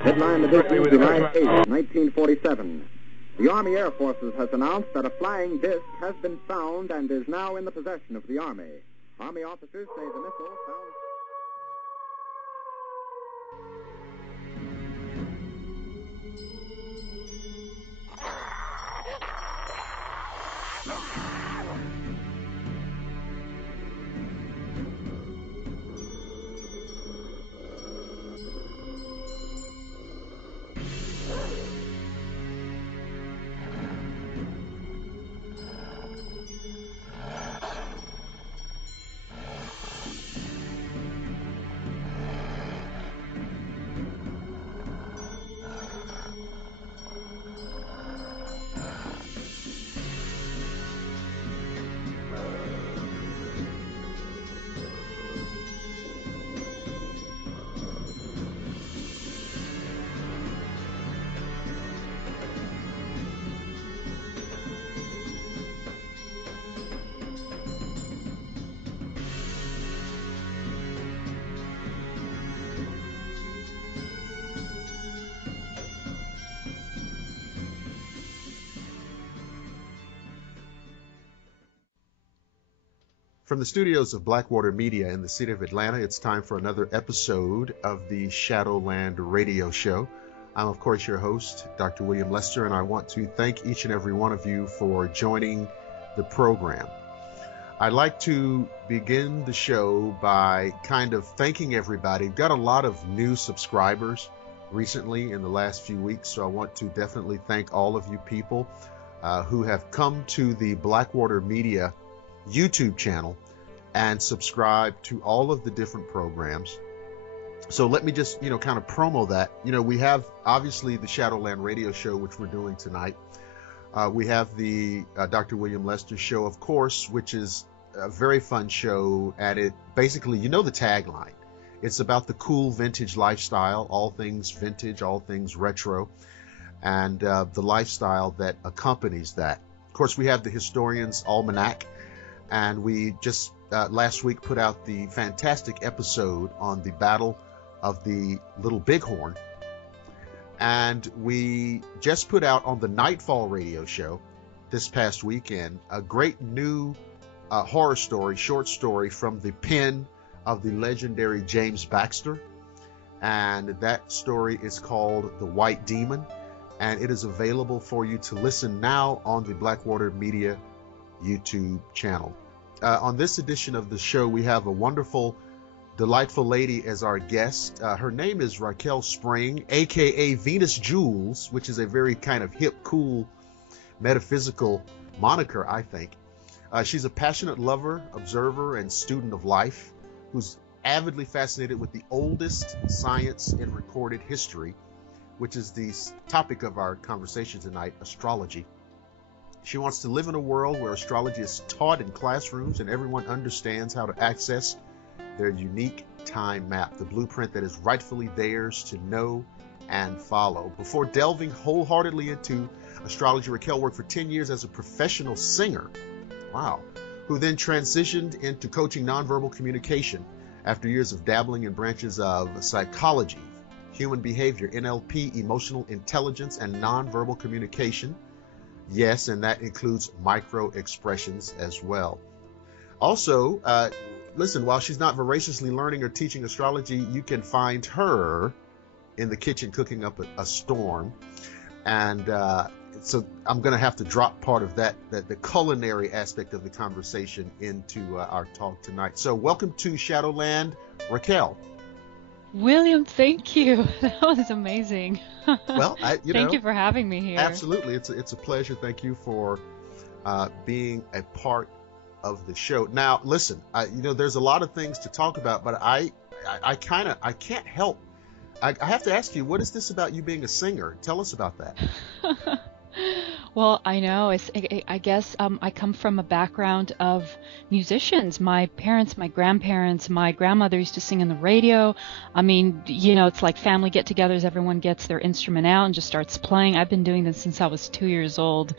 Headline edition, July 8, 1947. The Army Air Forces has announced that a flying disc has been found and is now in the possession of the Army. Army officers say the missile found... From the studios of Blackwater Media in the city of Atlanta, it's time for another episode of the Shadowland Radio Show. I'm, of course, your host, Dr. William Lester, and I want to thank each and every one of you for joining the program. I'd like to begin the show by kind of thanking everybody. We've got a lot of new subscribers recently in the last few weeks, so I want to definitely thank all of you people who have come to the Blackwater Media YouTube channel and subscribe to all of the different programs. So let me just, kind of promo that. We have obviously the Shadowland Radio Show, which we're doing tonight. We have the Dr. William Lester Show, of course, which is a very fun show. And it basically, the tagline. It's about the cool vintage lifestyle, all things vintage, all things retro, and the lifestyle that accompanies that. Of course, we have the Historian's Almanac. And we just last week put out the fantastic episode on the Battle of the Little Bighorn. And we just put out on the Nightfall Radio Show this past weekend a great new horror story, short story from the pen of the legendary James Baxter. And that story is called The White Demon. And it is available for you to listen now on the Blackwater Media YouTube channel. On this edition of the show, we have a wonderful, delightful lady as our guest. Her name is Raquel Spring, aka Venus Jules, which is a very kind of hip, cool, metaphysical moniker, I think. She's a passionate lover, observer, and student of life who's avidly fascinated with the oldest science in recorded history, which is the topic of our conversation tonight, astrology. She wants to live in a world where astrology is taught in classrooms and everyone understands how to access their unique time map, the blueprint that is rightfully theirs to know and follow. Before delving wholeheartedly into astrology, Raquel worked for 10 years as a professional singer, who then transitioned into coaching nonverbal communication after years of dabbling in branches of psychology, human behavior, NLP, emotional intelligence, and nonverbal communication. Yes, and that includes micro expressions as well. Also, listen, while she's not voraciously learning or teaching astrology, you can find her in the kitchen cooking up a storm. And so I'm going to have to drop part of that, the culinary aspect of the conversation into our talk tonight. So welcome to Shadowland, Raquel. William, thank you. That was amazing. Well, thank you for having me here. Absolutely. It's a pleasure. Thank you for being a part of the show. Now, listen, there's a lot of things to talk about, but I can't help. I have to ask you, what is this about you being a singer? Tell us about that. Well, I know. I guess I come from a background of musicians. My parents, my grandparents, my grandmother used to sing in the radio. I mean, it's like family get-togethers. Everyone gets their instrument out and just starts playing. I've been doing this since I was 2 years old.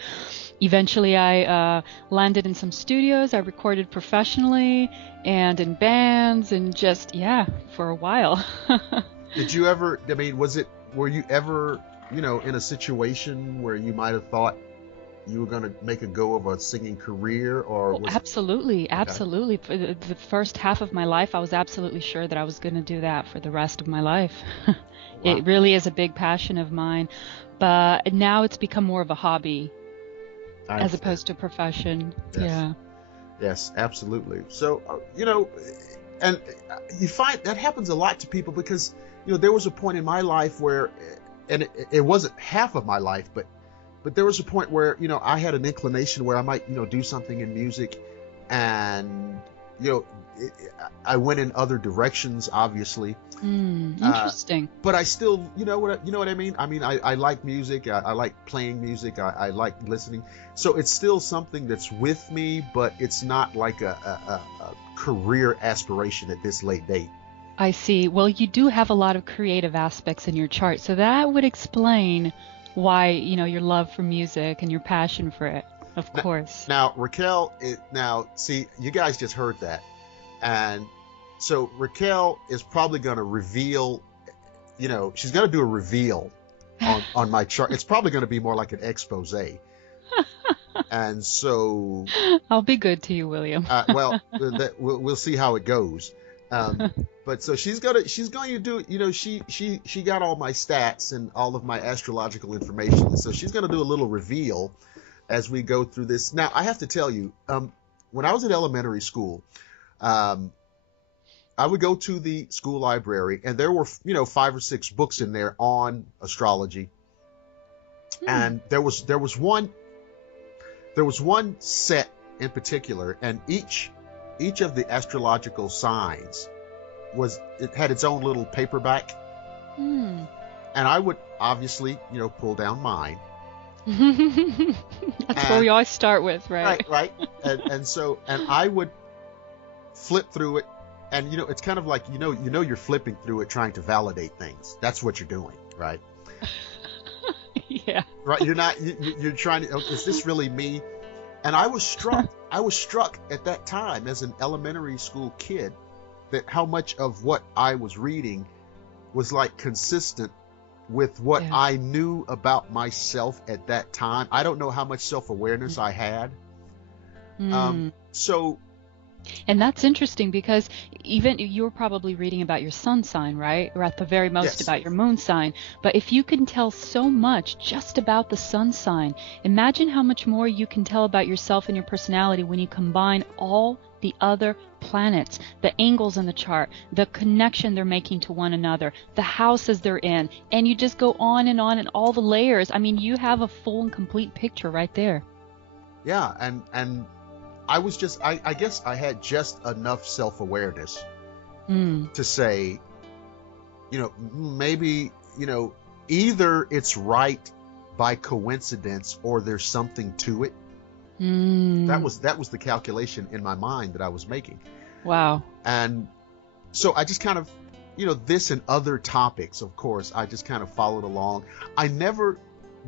eventually I landed in some studios. I recorded professionally and in bands and just, for a while. Did you ever, I mean, were you ever, in a situation where you might have thought you were going to make a go of a singing career, or absolutely. For the first half of my life, I was absolutely sure that I was going to do that for the rest of my life. Wow. It really is a big passion of mine, but now it's become more of a hobby as opposed to a profession. Yes. Yeah. Yes, absolutely. So, and you find that happens a lot to people because, there was a point in my life where, and it wasn't half of my life, but there was a point where, I had an inclination where I might, do something in music, and, I went in other directions, obviously. Interesting. But I still, you know what I mean? I mean, I like music. I like playing music. I like listening. So it's still something that's with me, but it's not like a career aspiration at this late date. I see. Well, you do have a lot of creative aspects in your chart, so that would explain why, your love for music and your passion for it, of course. Now, Raquel, see, you guys just heard that. And so Raquel is probably going to reveal, she's going to do a reveal on my chart. It's probably going to be more like an expose. And so I'll be good to you, William. We'll see how it goes. But so she's going to do, she got all my stats and all of my astrological information. So she's going to do a little reveal as we go through this. Now, I have to tell you, when I was in elementary school, I would go to the school library, and there were, 5 or 6 books in there on astrology. And there was one set in particular, and each of the astrological signs it had its own little paperback. And I would obviously, pull down mine. That's where we always start with, right? Right. And I would flip through it, and it's kind of like you're flipping through it trying to validate things. That's what you're doing, right? Yeah. Right. You're trying to, is this really me? And I was struck at that time as an elementary school kid that how much of what I was reading was like consistent with what I knew about myself at that time. I don't know how much self-awareness I had. And that's interesting because even you're probably reading about your sun sign, right? Or at the very most about your moon sign. But if you can tell so much just about the sun sign, imagine how much more you can tell about yourself and your personality when you combine all the other planets, the angles in the chart, the connection they're making to one another, the houses they're in, and you just go on and all the layers. I mean, you have a full and complete picture right there. Yeah, and I was just, I guess I had just enough self-awareness to say, maybe, either it's right by coincidence or there's something to it. That was the calculation in my mind that I was making. Wow. And so I just kind of, this and other topics, of course, I just kind of followed along. I never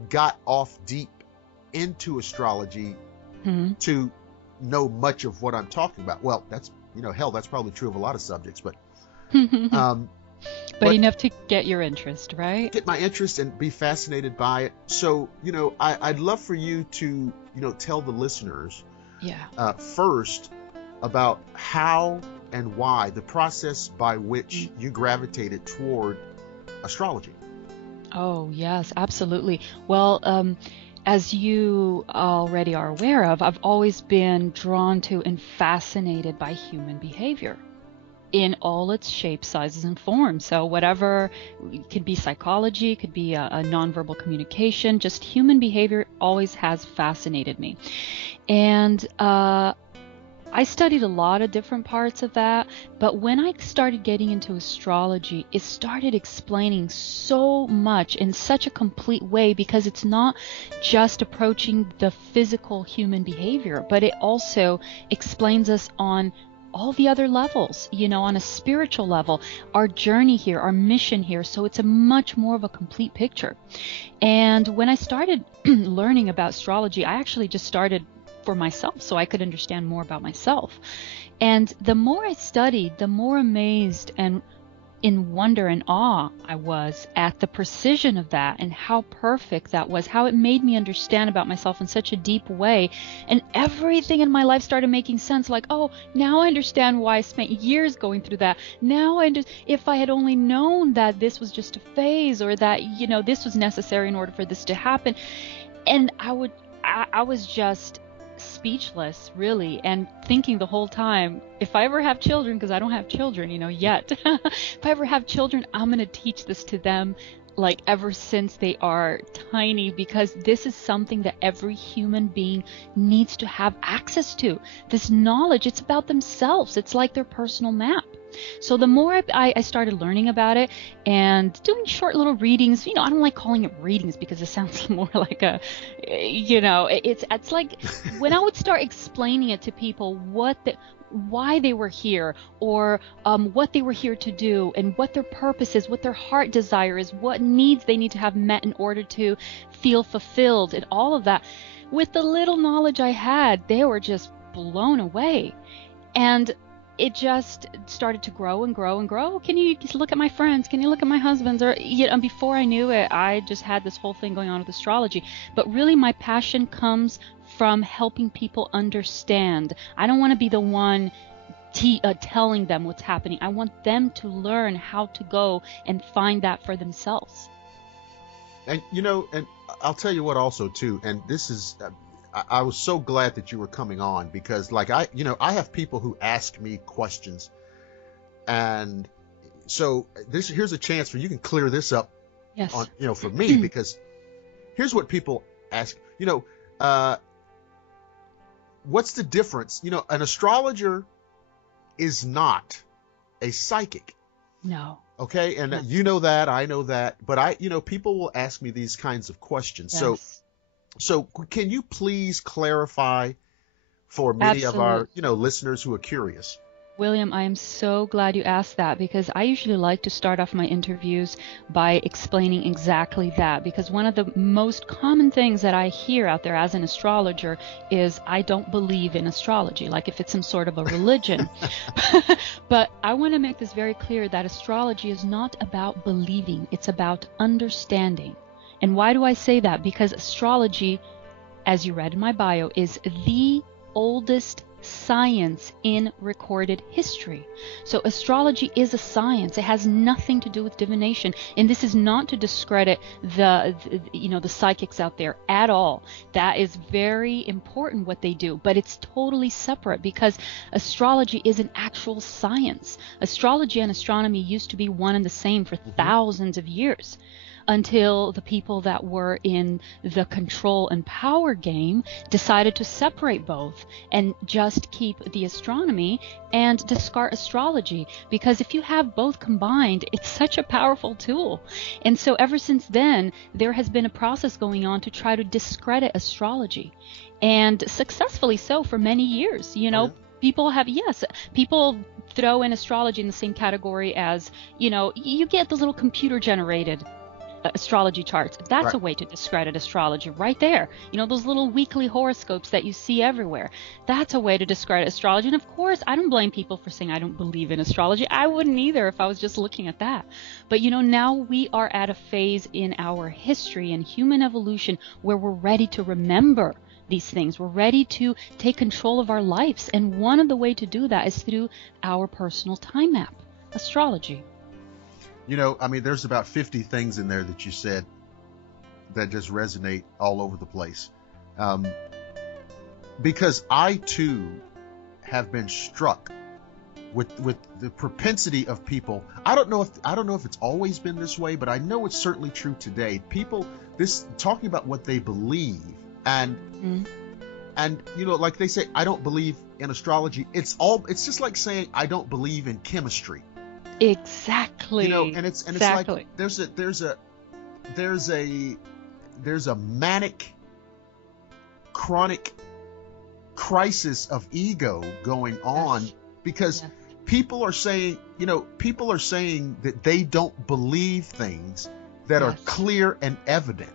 got off deep into astrology to know much of what I'm talking about. Well, that's, that's probably true of a lot of subjects, but but enough to get your interest, right? Get my interest and be fascinated by it. So, I'd love for you to, tell the listeners first about how and why, the process by which you gravitated toward astrology. Oh, yes, absolutely. Well, as you already are aware of, I've always been drawn to and fascinated by human behavior in all its shapes, sizes, and forms. So whatever, it could be psychology, it could be a nonverbal communication, just human behavior always has fascinated me. And I studied a lot of different parts of that, but when I started getting into astrology, it started explaining so much in such a complete way, because it's not just approaching the physical human behavior, but it also explains us on all the other levels, on a spiritual level, our journey here, our mission here. So it's a much more of a complete picture. And when I started learning about astrology, I actually just started for myself so I could understand more about myself. And the more I studied, the more amazed and in wonder and awe I was at the precision of that and how perfect that was, how it made me understand about myself in such a deep way. And everything in my life started making sense. Like, oh, now I understand why I spent years going through that. Now if I had only known that this was just a phase, or that, this was necessary in order for this to happen. And I was just speechless, really, and thinking the whole time, if I ever have children, because I don't have children, yet, if I ever have children, I'm going to teach this to them, like, ever since they are tiny, because this is something that every human being needs to have access to. This knowledge, it's about themselves. It's like their personal map. So the more I started learning about it and doing short little readings, I don't like calling it readings because it sounds more like it's like when I would start explaining it to people why they were here, or what they were here to do, and what their purpose is, what their heart desire is, what needs they need to have met in order to feel fulfilled, and all of that. With the little knowledge I had, they were just blown away. And it just started to grow and grow and grow. Can you just look at my friends? Can you look at my husband's? Or and before I knew it, I just had this whole thing going on with astrology. But really, my passion comes from helping people understand. I don't want to be the one telling them what's happening. I want them to learn how to go and find that for themselves. And and I'll tell you what also too, and this is I was so glad that you were coming on, because like I have people who ask me questions, and so here's a chance for you can clear this up. Yes. On for me, because here's what people ask. What's the difference? An astrologer is not a psychic. No. Okay, and no. That, I know that, but people will ask me these kinds of questions. Yes. So can you please clarify for many Absolutely. of our, listeners who are curious? William, I am so glad you asked that, because I usually like to start off my interviews by explaining exactly that, because one of the most common things that I hear out there as an astrologer is, I don't believe in astrology, like if it's some sort of a religion. But I want to make this very clear that astrology is not about believing, it's about understanding. And why do I say that? Because astrology, as you read in my bio, is the oldest science in recorded history. So astrology is a science. It has nothing to do with divination. And this is not to discredit the psychics out there at all. That is very important what they do, but it's totally separate, because astrology is an actual science. Astrology and astronomy used to be one and the same for thousands of years, until the people that were in the control and power game decided to separate both and just keep the astronomy and discard astrology. Because if you have both combined, it's such a powerful tool. And so ever since then, there has been a process going on to try to discredit astrology, and successfully so for many years. People throw in astrology in the same category as, you get those little computer generated astrology charts. That's right. A way to discredit astrology right there. Those little weekly horoscopes that you see everywhere. That's a way to discredit astrology. And of course, I don't blame people for saying I don't believe in astrology. I wouldn't either if I was just looking at that. But now we are at a phase in our history and human evolution where we're ready to remember these things. We're ready to take control of our lives. And one of the way to do that is through our personal time map, astrology. There's about 50 things in there that you said that just resonate all over the place. Because I too have been struck with the propensity of people. I don't know if it's always been this way, but I know it's certainly true today. People talking about what they believe, and like they say, I don't believe in astrology. It's just like saying I don't believe in chemistry. Exactly. And it's like there's a manic, chronic crisis of ego going on, Because Yes. people are saying that they don't believe things that are Yes. clear and evident.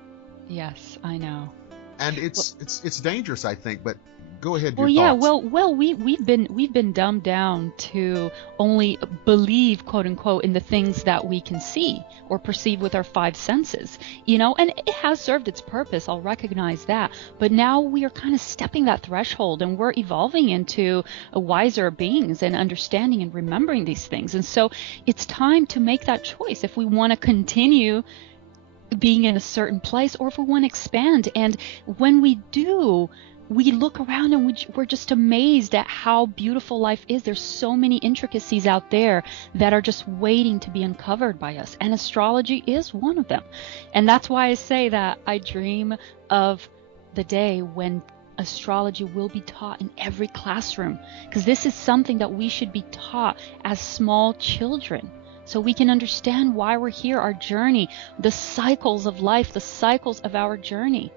Yes, I know. And it's dangerous, I think, but go ahead, Well, your yeah, thoughts. we've been dumbed down to only believe, quote unquote, in the things that we can see or perceive with our five senses, and it has served its purpose. I'll recognize that. But now we are kind of stepping that threshold and we're evolving into wiser beings and understanding and remembering these things. And so it's time to make that choice if we want to continue being in a certain place or if we want to expand. And when we do, we look around and we're just amazed at how beautiful life is. There's so many intricacies out there that are just waiting to be uncovered by us. And astrology is one of them. And that's why I say that I dream of the day when astrology will be taught in every classroom, because this is something that we should be taught as small children, so we can understand why we're here, our journey, the cycles of life, the cycles of our journey.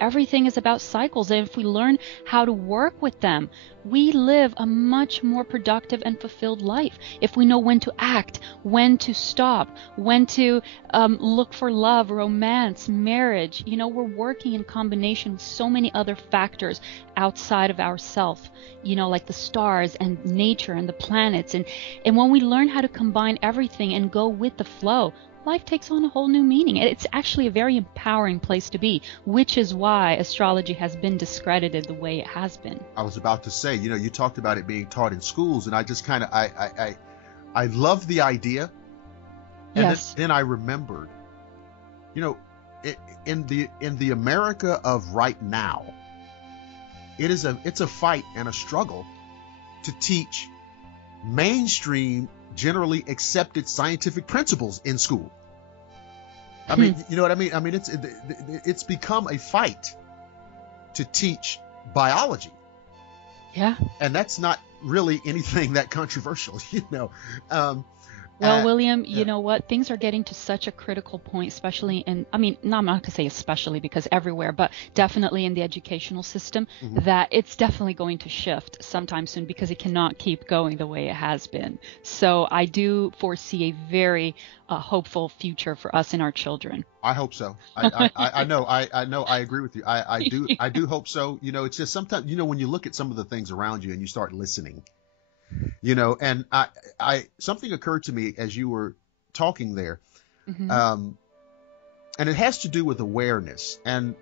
Everything is about cycles. And if we learn how to work with them, we live a much more productive and fulfilled life. If we know when to act, when to stop, when to look for love, romance, marriage, we're working in combination with so many other factors outside of ourself, like the stars and nature and the planets. And when we learn how to combine everything and go with the flow, life takes on a whole new meaning. It's actually a very empowering place to be, which is why astrology has been discredited the way it has been. I was about to say, you talked about it being taught in schools, and I just kind of, I love the idea. And Yes. then I remembered, in the America of right now, it's a fight and a struggle to teach mainstream, generally accepted scientific principles in school. I mean, you know what I mean? I mean, it's become a fight to teach biology. Yeah. And that's not really anything that controversial, Well, William, yeah. you know what? Things are getting to such a critical point, especially in, I'm not going to say especially because everywhere, but definitely in the educational system, that it's definitely going to shift sometime soon because it cannot keep going the way it has been. So I do foresee a very hopeful future for us and our children. I hope so. I know. I agree with you. I do hope so. It's just sometimes, when you look at some of the things around you and you start listening, and I something occurred to me as you were talking there, and it has to do with awareness. And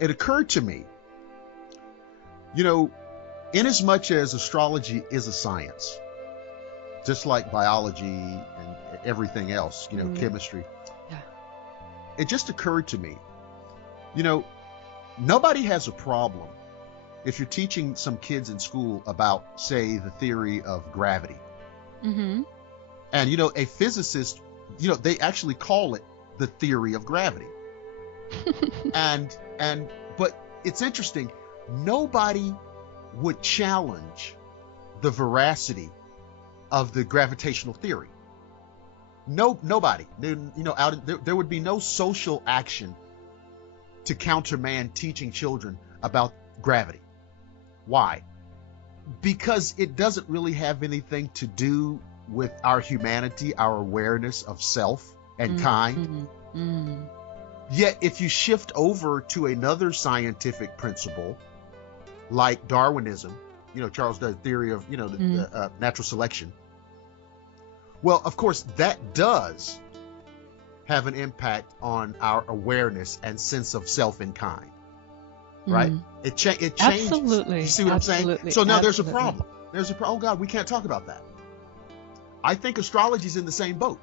it occurred to me, in as much as astrology is a science, just like biology and everything else, chemistry, it just occurred to me, nobody has a problem if you're teaching some kids in school about, say, the theory of gravity. And, a physicist, they actually call it the theory of gravity. But it's interesting. Nobody would challenge the veracity of the gravitational theory. Nobody. There would be no social action to countermand teaching children about gravity. Why? Because it doesn't really have anything to do with our humanity, our awareness of self and kind. Yet if you shift over to another scientific principle, like Darwinism, Charles Darwin's theory of, natural selection. Well, of course, that does have an impact on our awareness and sense of self and kind. Right? It changes. Absolutely. You see what I'm saying? Absolutely. So now there's a Absolutely. problem. Oh God, we can't talk about that. I think astrology's in the same boat.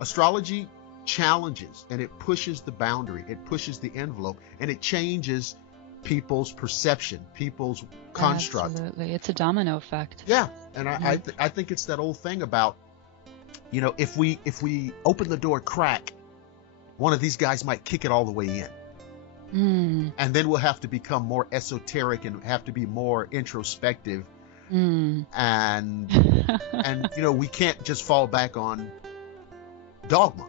Astrology challenges and it pushes the boundary, it pushes the envelope, and it changes people's perception, people's construct. Absolutely. It's a domino effect. Yeah. And I think it's that old thing about, if we open the door crack, one of these guys might kick it all the way in. And then we'll have to become more esoteric and have to be more introspective. And we can't just fall back on dogma.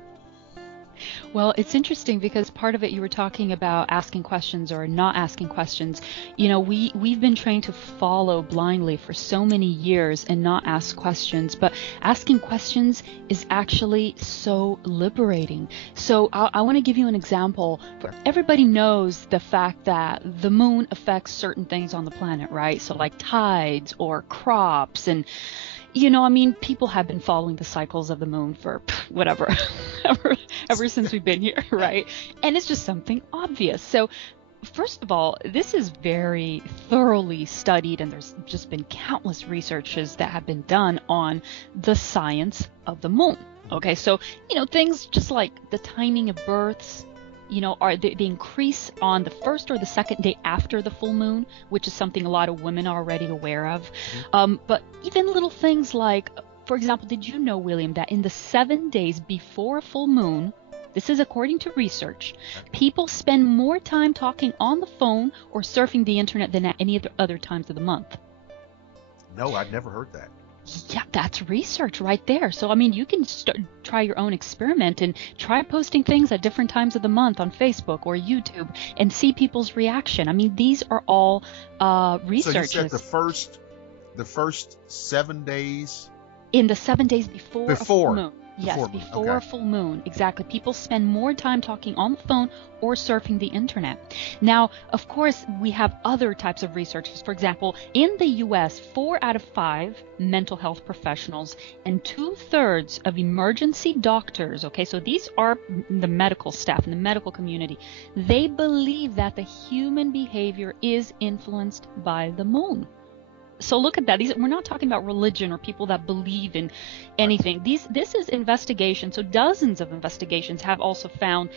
Well, it's interesting because part of it you were talking about asking questions or not asking questions. You know, we've been trained to follow blindly for so many years and not ask questions, but asking questions is actually so liberating. So I want to give you an example. For everybody knows the fact that the moon affects certain things on the planet, right? So like tides or crops and I mean, people have been following the cycles of the moon for whatever, ever since we've been here, right? And it's just something obvious. So, first of all, this is very thoroughly studied, and there's just been countless researches that have been done on the science of the moon. Okay, so, things just like the timing of births, are they increase on the first or the second day after the full moon, which is something a lot of women are already aware of. But even little things like, for example, did you know, William, that in the 7 days before a full moon, this is according to research, people spend more time talking on the phone or surfing the internet than at any other times of the month? No, I'd never heard that. Yeah, that's research right there. So, I mean, you can try your own experiment and try posting things at different times of the month on Facebook or YouTube and see people's reaction. I mean, these are all researches. So you said the first 7 days? In the 7 days before a full moon. Yes, before a full moon. Exactly. People spend more time talking on the phone or surfing the internet. Now, of course, we have other types of researchers. For example, in the U.S., 4 out of 5 mental health professionals and 2/3 of emergency doctors, okay, so these are the medical staff in the medical community, they believe that the human behavior is influenced by the moon. So look at that. We're not talking about religion or people that believe in anything. This is investigation. So dozens of investigations have also found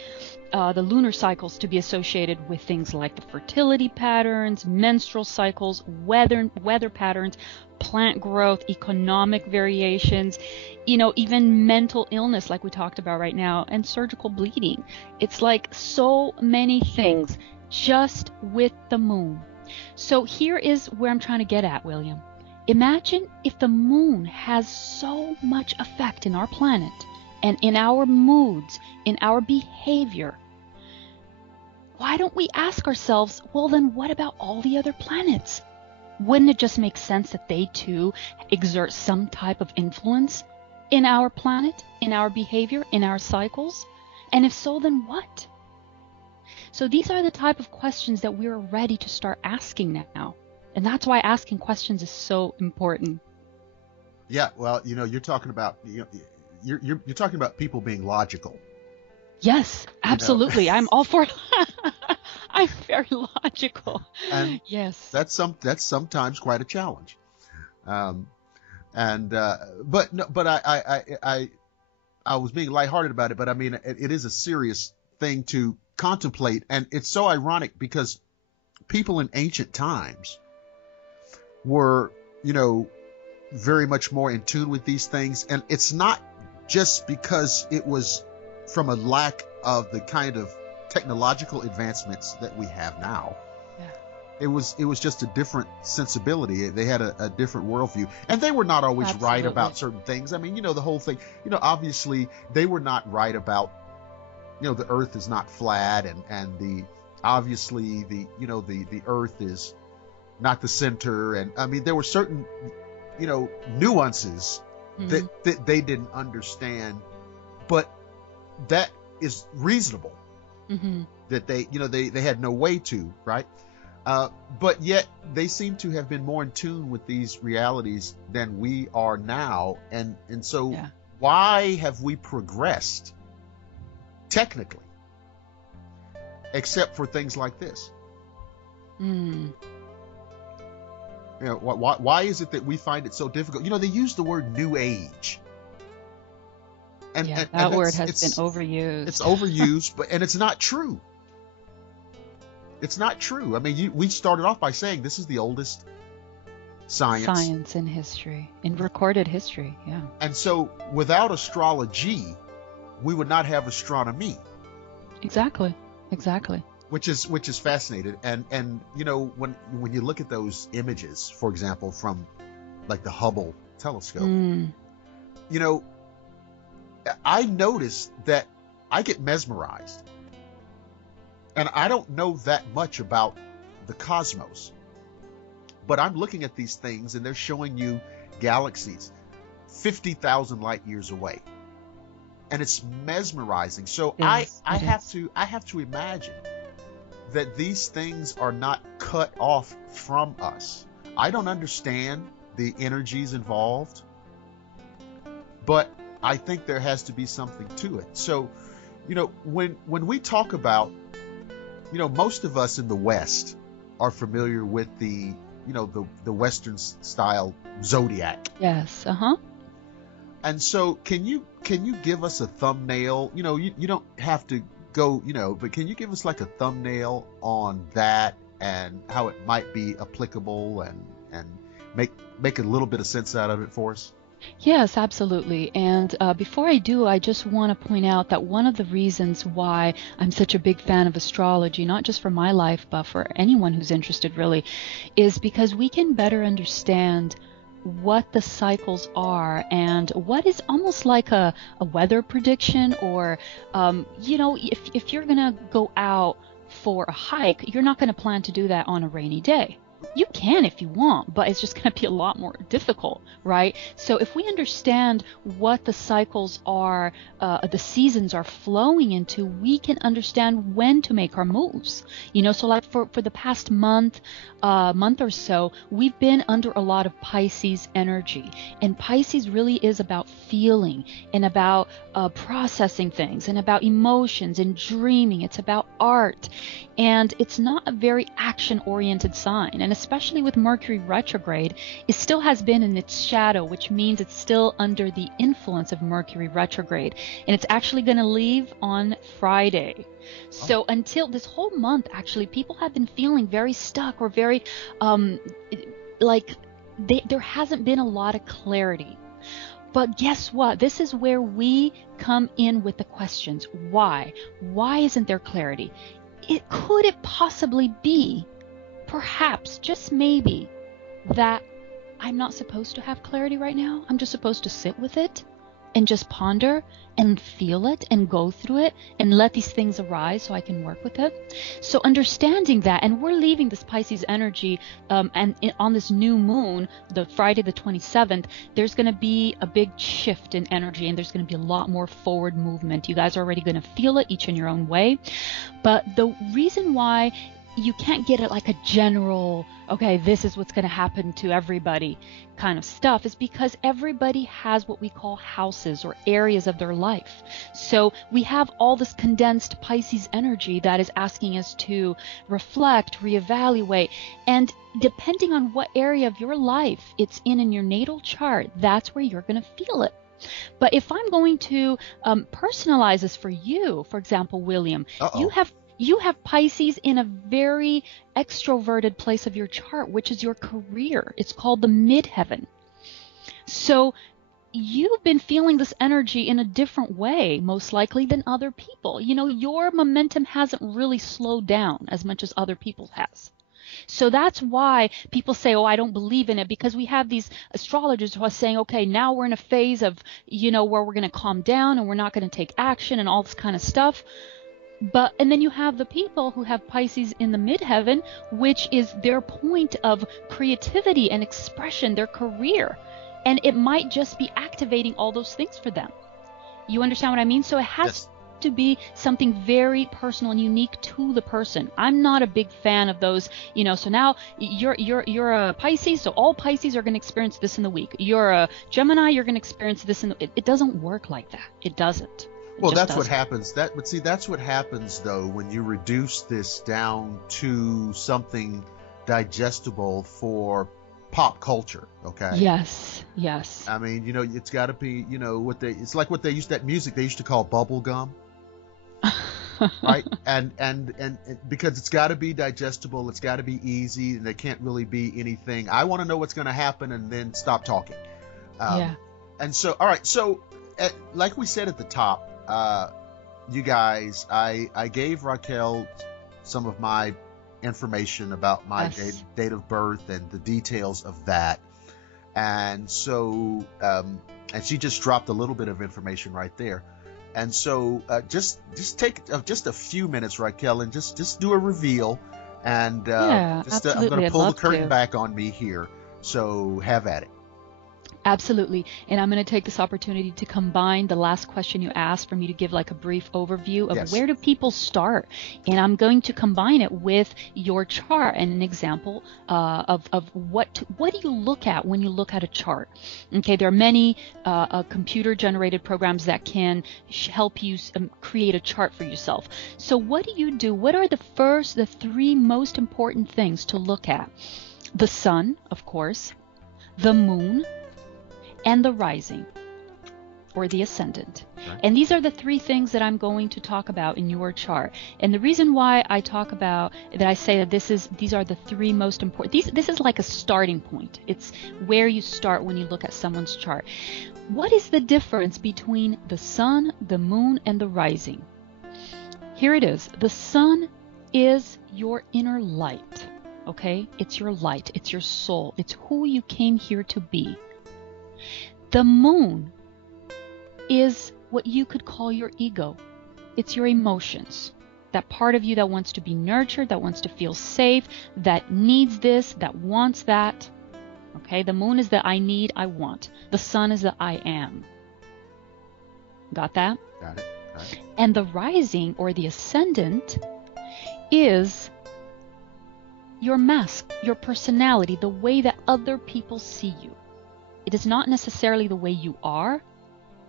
the lunar cycles to be associated with things like the fertility patterns, menstrual cycles, weather patterns, plant growth, economic variations, even mental illness like we talked about right now, and surgical bleeding. It's like so many things just with the moon. So here is where I'm trying to get at, William. Imagine if the moon has so much effect in our planet and in our moods, in our behavior. Why don't we ask ourselves, well, then what about all the other planets? Wouldn't it just make sense that they too exert some type of influence in our planet, in our behavior, in our cycles? And if so, then what? So these are the type of questions that we're ready to start asking now. And that's why asking questions is so important. Yeah, well, you're talking about you're talking about people being logical. Yes, absolutely. I'm all for it. I'm very logical. And yes. That's sometimes quite a challenge. But I was being lighthearted about it, but I mean it is a serious thing to contemplate, and it's so ironic because people in ancient times were, very much more in tune with these things, and it's not just because it was from a lack of the kind of technological advancements that we have now. Yeah. It was just a different sensibility. They had a different worldview, and they were not always Absolutely. right about certain things. I mean, the whole thing, obviously they were not right about the earth is not flat, and the earth is not the center. And I mean, there were certain, nuances that they didn't understand, but that is reasonable, that they had no way to, right? But yet they seem to have been more in tune with these realities than we are now. And so why have we progressed technically, except for things like this? Why is it that we find it so difficult? They use the word New Age, and that word has been overused. It's overused, and it's not true. It's not true. I mean, we started off by saying this is the oldest science in history, in recorded history. Yeah. And so, without astrology, we would not have astronomy. Exactly. Which is fascinating. And when you look at those images, for example, from like the Hubble telescope, I noticed that I get mesmerized. And I don't know that much about the cosmos, but I'm looking at these things and they're showing you galaxies 50,000 light years away. And it's mesmerizing. So I have to imagine that these things are not cut off from us. I don't understand the energies involved, but I think there has to be something to it. So, when we talk about, most of us in the West are familiar with the Western style zodiac. Yes. And so can you give us a thumbnail? You don't have to go, but can you give us like a thumbnail on that and how it might be applicable and make a little bit of sense out of it for us? Yes, absolutely. And before I do, I just want to point out that one of the reasons why I'm such a big fan of astrology, not just for my life, but for anyone who's interested really, is because we can better understand what the cycles are and what is almost like a weather prediction, or, if you're going to go out for a hike, you're not going to plan to do that on a rainy day. You can if you want, but it's just going to be a lot more difficult, right? So if we understand what the cycles are, the seasons are flowing into, we can understand when to make our moves. So like for the past month or so, we've been under a lot of Pisces energy. And Pisces really is about feeling and about processing things and about emotions and dreaming. It's about art. And it's not a very action-oriented sign. And especially with Mercury retrograde, it still has been in its shadow, which means it's still under the influence of Mercury retrograde. And it's actually going to leave on Friday. So until this whole month, actually, people have been feeling very stuck or very, there hasn't been a lot of clarity. But guess what? This is where we come in with the questions. Why? Why isn't there clarity? Could it possibly be, perhaps, just maybe, that I'm not supposed to have clarity right now? I'm just supposed to sit with it and just ponder and feel it and go through it and let these things arise so I can work with it. So understanding that, and we're leaving this Pisces energy, on this new moon, the Friday the 27th, there's going to be a big shift in energy, and there's going to be a lot more forward movement. You guys are already going to feel it each in your own way. But the reason why you can't get it like a general, okay, this is what's going to happen to everybody kind of stuff, is because everybody has what we call houses or areas of their life. So we have all this condensed Pisces energy that is asking us to reflect, reevaluate, and depending on what area of your life it's in your natal chart, that's where you're going to feel it. But if I'm going to personalize this for you, for example, William, you have Pisces in a very extroverted place of your chart, which is your career. It's called the midheaven. So you've been feeling this energy in a different way, most likely, than other people. Your momentum hasn't really slowed down as much as other people's has. So that's why people say, I don't believe in it, because we have these astrologers who are saying, okay, now we're in a phase of, where we're going to calm down and we're not going to take action and all this kind of stuff. And then you have the people who have Pisces in the midheaven, which is their point of creativity and expression, their career. And it might just be activating all those things for them. You understand what I mean? So it has to be something very personal and unique to the person. I'm not a big fan of those, so now you're a Pisces, so all Pisces are going to experience this in the week. You're a Gemini, you're going to experience this it doesn't work like that. It doesn't. Well, that's what happens. That's what happens, though, when you reduce this down to something digestible for pop culture. Okay. Yes. I mean, it's got to be, it's like what that music they used to call bubble gum. Right. And because it's got to be digestible, it's got to be easy, and there can't really be anything. I want to know what's going to happen and then stop talking. And so, all right. So, like we said at the top, you guys, I gave Raquel some of my information about my date of birth and the details of that. And so, and she just dropped a little bit of information right there. And so just take just a few minutes, Raquel, and just do a reveal. And Yeah, I'm going absolutely. to I'd pull the love curtain to. back on me here. So have at it. Absolutely. And I'm going to take this opportunity to combine the last question you asked for me to give like a brief overview of Yes. where do people start. And I'm going to combine it with your chart and an example of what do you look at when you look at a chart. Okay, there are many computer-generated programs that can help you create a chart for yourself. So what do you do? What are the three most important things to look at? The sun, of course, the moon, and the rising, or the ascendant. Okay. And these are the three things that I'm going to talk about in your chart. And the reason why I talk about that, I say that these are the three most important. This is like a starting point. It's where you start when you look at someone's chart. What is the difference between the sun, the moon, and the rising? Here it is. The sun is your inner light. Okay? It's your light. It's your soul. It's who you came here to be. The moon is what you could call your ego. It's your emotions. That part of you that wants to be nurtured, that wants to feel safe, that needs this, that wants that. Okay, the moon is the I need, I want. The sun is the I am. Got that? Got it. And the rising, or the ascendant, is your mask, your personality, the way that other people see you. It is not necessarily the way you are,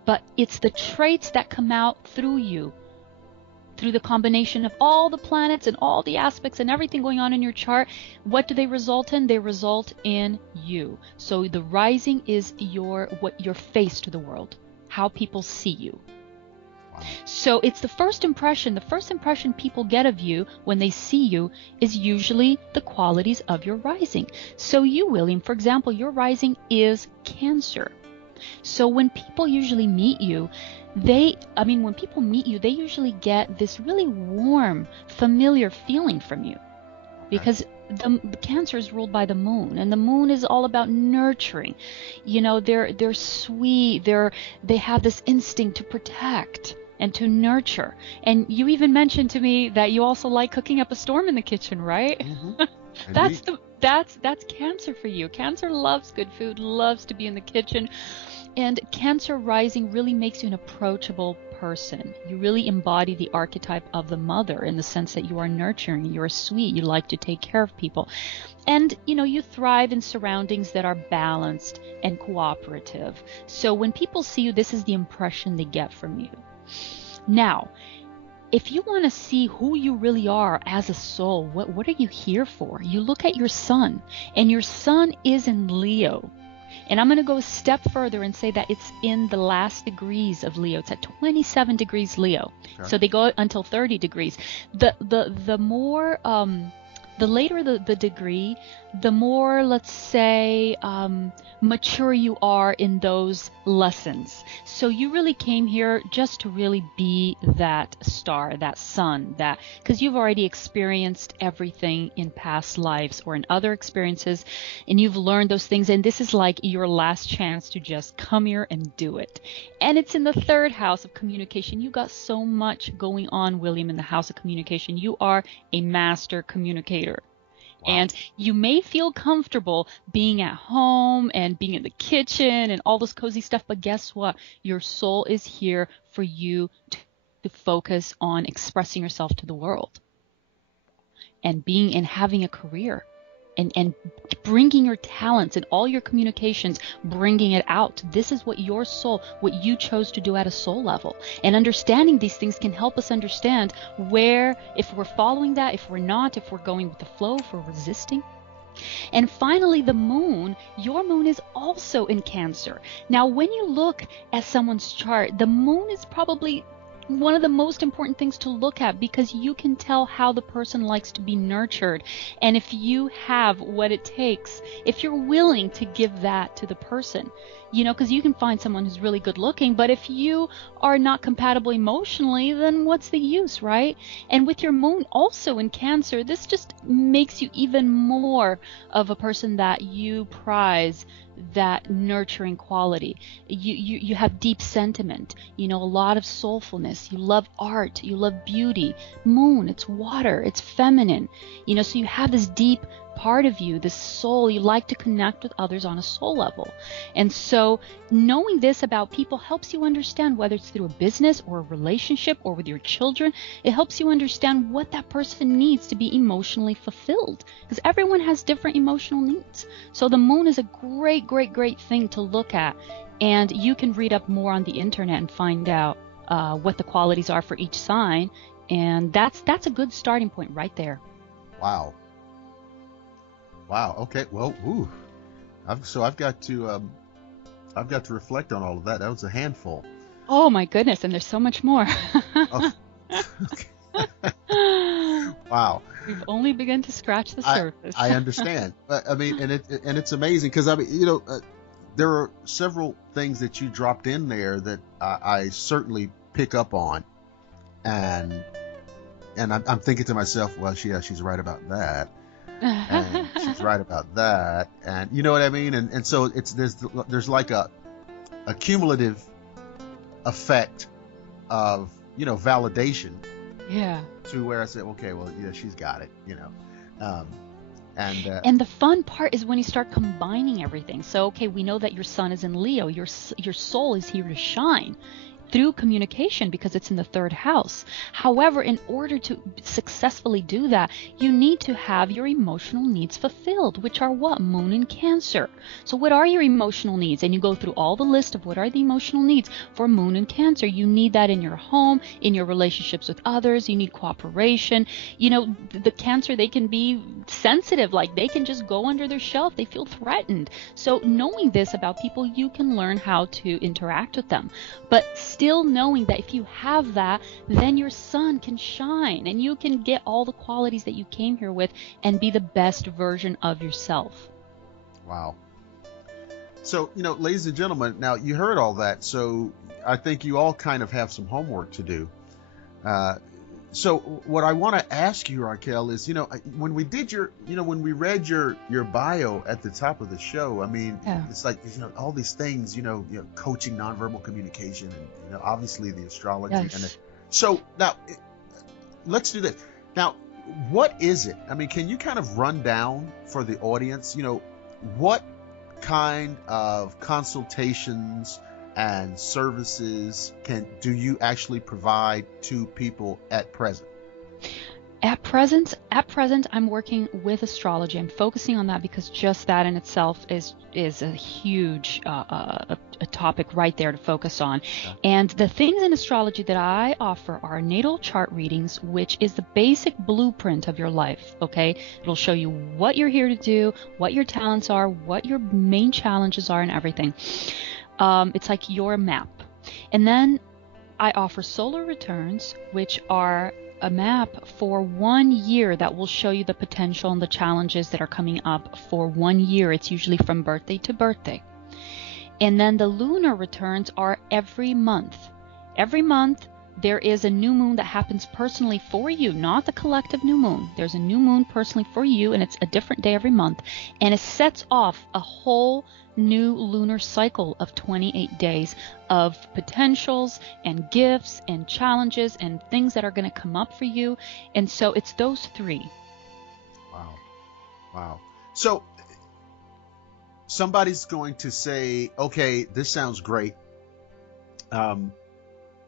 but it's the traits that come out through you, through the combination of all the planets and all the aspects and everything going on in your chart. What do they result in? They result in you. So the rising is your face to the world, how people see you. Wow. So it's the first impression. The first impression people get of you when they see you is usually the qualities of your rising. So you, William, for example, your rising is Cancer. So when people usually meet you, when people meet you, they usually get this really warm, familiar feeling from you. Because the Cancer is ruled by the moon, and the moon is all about nurturing. You know, they're sweet. They have this instinct to protect and to nurture. And you even mentioned to me that you also like cooking up a storm in the kitchen, right? Mm-hmm. That's Cancer for you. Cancer loves good food, loves to be in the kitchen. And Cancer rising really makes you an approachable person. You really embody the archetype of the mother in the sense that you are nurturing, you're sweet, you like to take care of people. And, you thrive in surroundings that are balanced and cooperative. So when people see you, this is the impression they get from you. Now, if you want to see who you really are as a soul, what are you here for? You look at your sun, and your sun is in Leo. And I'm going to go a step further and say that it's in the last degrees of Leo. It's at 27 degrees Leo. Okay. So they go until 30 degrees. The more, the later the degree, the more, let's say, mature you are in those lessons. So you really came here just to really be that star, that sun, because you've already experienced everything in past lives or in other experiences, and you've learned those things, and this is like your last chance to just come here and do it. And it's in the third house of communication. You got so much going on, William, in the house of communication. You are a master communicator. Wow. And you may feel comfortable being at home and being in the kitchen and all this cozy stuff, but guess what? Your soul is here for you to focus on expressing yourself to the world and being and having a career and bringing your talents and all your communications, bringing it out. This is what your soul, what you chose to do at a soul level. And understanding these things can help us understand where, if we're following that, if we're not, if we're going with the flow, if we're resisting. And finally, the moon, your moon is also in Cancer. Now, when you look at someone's chart, the moon is probably one of the most important things to look at, because you can tell how the person likes to be nurtured. And if you have what it takes, if you're willing to give that to the person, because you can find someone who's really good looking, but if you are not compatible emotionally, then what's the use, right? And with your moon also in Cancer, this just makes you even more of a person that you prize that nurturing quality. You have deep sentiment, a lot of soulfulness. You love art, you love beauty. Moon, it's water, it's feminine, so you have this deep part of you, this soul. You like to connect with others on a soul level. And so knowing this about people helps you understand, whether it's through a business or a relationship or with your children, it helps you understand what that person needs to be emotionally fulfilled, because everyone has different emotional needs. So the moon is a great thing to look at, and you can read up more on the internet and find out what the qualities are for each sign, and that's a good starting point right there. Wow. Okay. Well, I've got to reflect on all of that. That was a handful. Oh my goodness, and there's so much more. Oh. Wow. We've only begun to scratch the surface. I understand. I mean, and it's amazing because there are several things that you dropped in there that I certainly pick up on, and I'm thinking to myself, well, she's right about that. And she's right about that, and you know what I mean, and so there's like a cumulative effect of validation, to where I say, okay, well, yeah, she's got it, and the fun part is when you start combining everything. So okay, we know that your sun is in Leo, your soul is here to shine through communication because it's in the third house. However, in order to successfully do that, you need to have your emotional needs fulfilled, which are what? Moon in Cancer. So what are your emotional needs? And you go through all the list of what are the emotional needs for Moon in Cancer. You need that in your home, in your relationships with others. You need cooperation. The Cancer, they can be sensitive, like they can just go under their shelf. They feel threatened. So knowing this about people, you can learn how to interact with them. But still knowing that if you have that, then your sun can shine and you can get all the qualities that you came here with and be the best version of yourself. Wow. So, ladies and gentlemen, now you heard all that, so I think you all kind of have some homework to do. So what I want to ask you, Raquel, is, when we did when we read your bio at the top of the show, I mean, it's like, all these things, coaching nonverbal communication and, obviously the astrology. Yes. So now let's do this. Now, what is it? I mean, can you kind of run down for the audience, what kind of consultations and services do you actually provide to people at present? At present, I'm working with astrology. I'm focusing on that because just that in itself is a huge a topic right there to focus on. Yeah. And the things in astrology that I offer are natal chart readings, which is the basic blueprint of your life. Okay, it'll show you what you're here to do, what your talents are, what your main challenges are, and everything. It's like your map. And then I offer solar returns, which are a map for 1 year that will show you the potential and the challenges that are coming up for 1 year. It's usually from birthday to birthday. And then the lunar returns are every month. Every month there is a new moon that happens personally for you, not the collective new moon. There's a new moon personally for you, and it's a different day every month. And it sets off a whole new lunar cycle of 28 days of potentials and gifts and challenges and things that are going to come up for you. And so it's those three. Wow. So somebody's going to say, okay, this sounds great.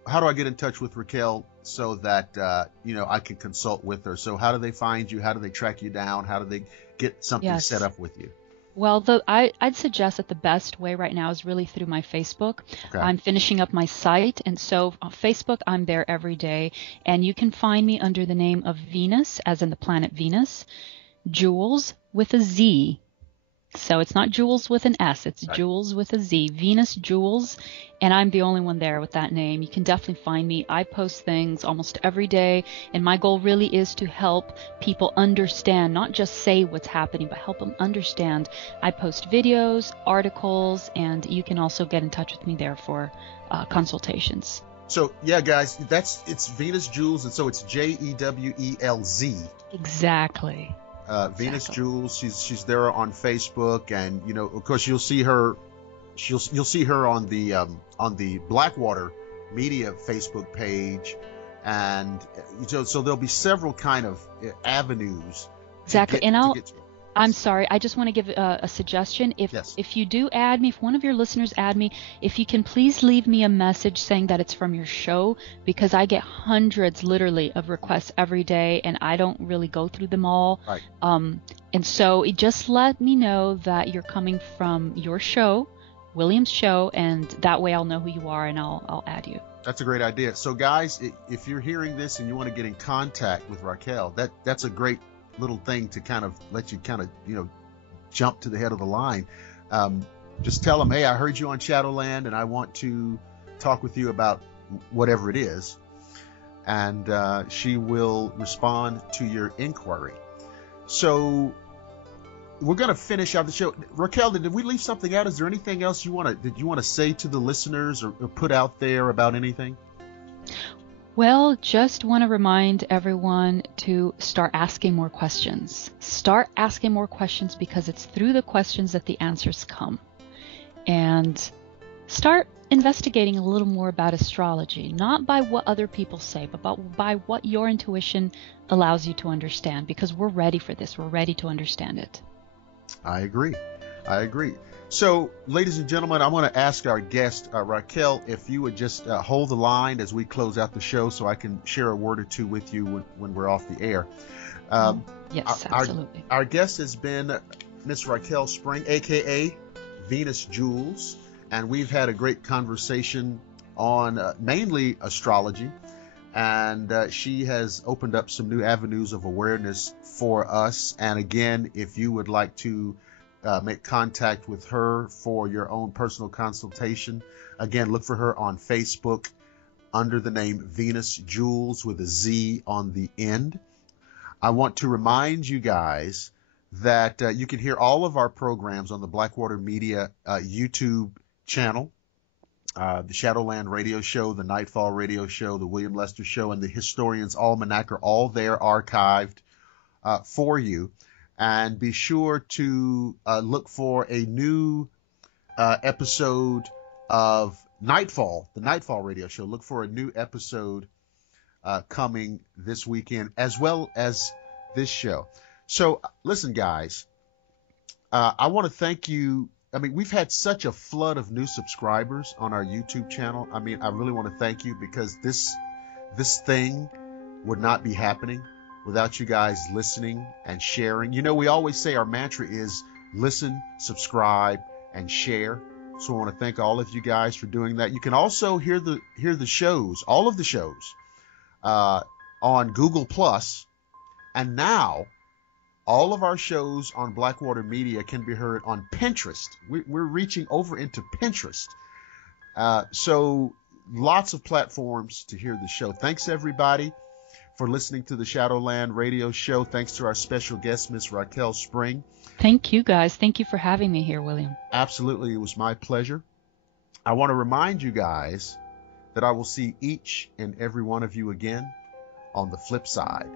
How do I get in touch with Raquel so that, I can consult with her? So how do they find you? How do they track you down? How do they get something set up with you? Well, I'd suggest that the best way right now is really through my Facebook. Okay. I'm finishing up my site, and so on Facebook, I'm there every day, and you can find me under the name of Venus, as in the planet Venus, Jules with a Z. So it's not Jules with an S, it's right. Jules with a Z, Venus Jules, and I'm the only one there with that name. You can definitely find me. I post things almost every day, and my goal really is to help people understand, not just say what's happening, but help them understand. I post videos, articles, and you can also get in touch with me there for consultations. So, yeah, guys, it's Venus Jules, and so it's Jewelz. Exactly. Venus Jules. She's there on Facebook, and of course you'll see her. You'll see her on the Blackwater Media Facebook page, and so there'll be several kind of avenues. Exactly, I'm sorry, I just want to give a suggestion. If you do add me, if one of your listeners add me, if you can please leave me a message saying that it's from your show, because I get hundreds literally of requests every day and I don't really go through them all. Right. And so just let me know that you're coming from your show, William's show, and that way I'll know who you are and I'll add you. That's a great idea. So guys, if you're hearing this and you want to get in contact with Raquel, that's a great little thing to kind of let you jump to the head of the line. Just tell them, hey, I heard you on Shadowland and I want to talk with you about whatever it is, and she will respond to your inquiry. So we're going to finish out the show. Raquel, did we leave something out? Is there anything else you want to say to the listeners or put out there about anything? Well, just want to remind everyone to start asking more questions. Start asking more questions, because it's through the questions that the answers come. And start investigating a little more about astrology, not by what other people say, but by what your intuition allows you to understand, because we're ready for this. We're ready to understand it. I agree. So, ladies and gentlemen, I want to ask our guest, Raquel, if you would just hold the line as we close out the show so I can share a word or two with you when we're off the air. Yes, absolutely. Our guest has been Miss Raquel Spring, a.k.a. Venus Jules, and we've had a great conversation on mainly astrology, and she has opened up some new avenues of awareness for us. And again, if you would like to make contact with her for your own personal consultation, again, look for her on Facebook under the name Venus Jules with a Z on the end. I want to remind you guys that you can hear all of our programs on the Blackwater Media YouTube channel, the Shadowland Radio Show, the Nightfall Radio Show, the William Lester Show, and the Historian's Almanac are all there archived for you. And be sure to look for a new episode of Nightfall, the Nightfall Radio Show. Look for a new episode coming this weekend, as well as this show. So, listen, guys, I want to thank you. I mean, we've had such a flood of new subscribers on our YouTube channel. I mean, I really want to thank you, because this thing would not be happening without you guys listening and sharing. We always say our mantra is listen, subscribe, and share. So I want to thank all of you guys for doing that. You can also hear the shows, all of the shows, on Google Plus, and now all of our shows on Blackwater Media can be heard on Pinterest. We're reaching over into Pinterest. So lots of platforms to hear the show. Thanks, everybody, for listening to the Shadowland Radio Show. Thanks to our special guest, Miss Raquel Spring. Thank you, guys. Thank you for having me here, William. Absolutely. It was my pleasure. I want to remind you guys that I will see each and every one of you again on the flip side.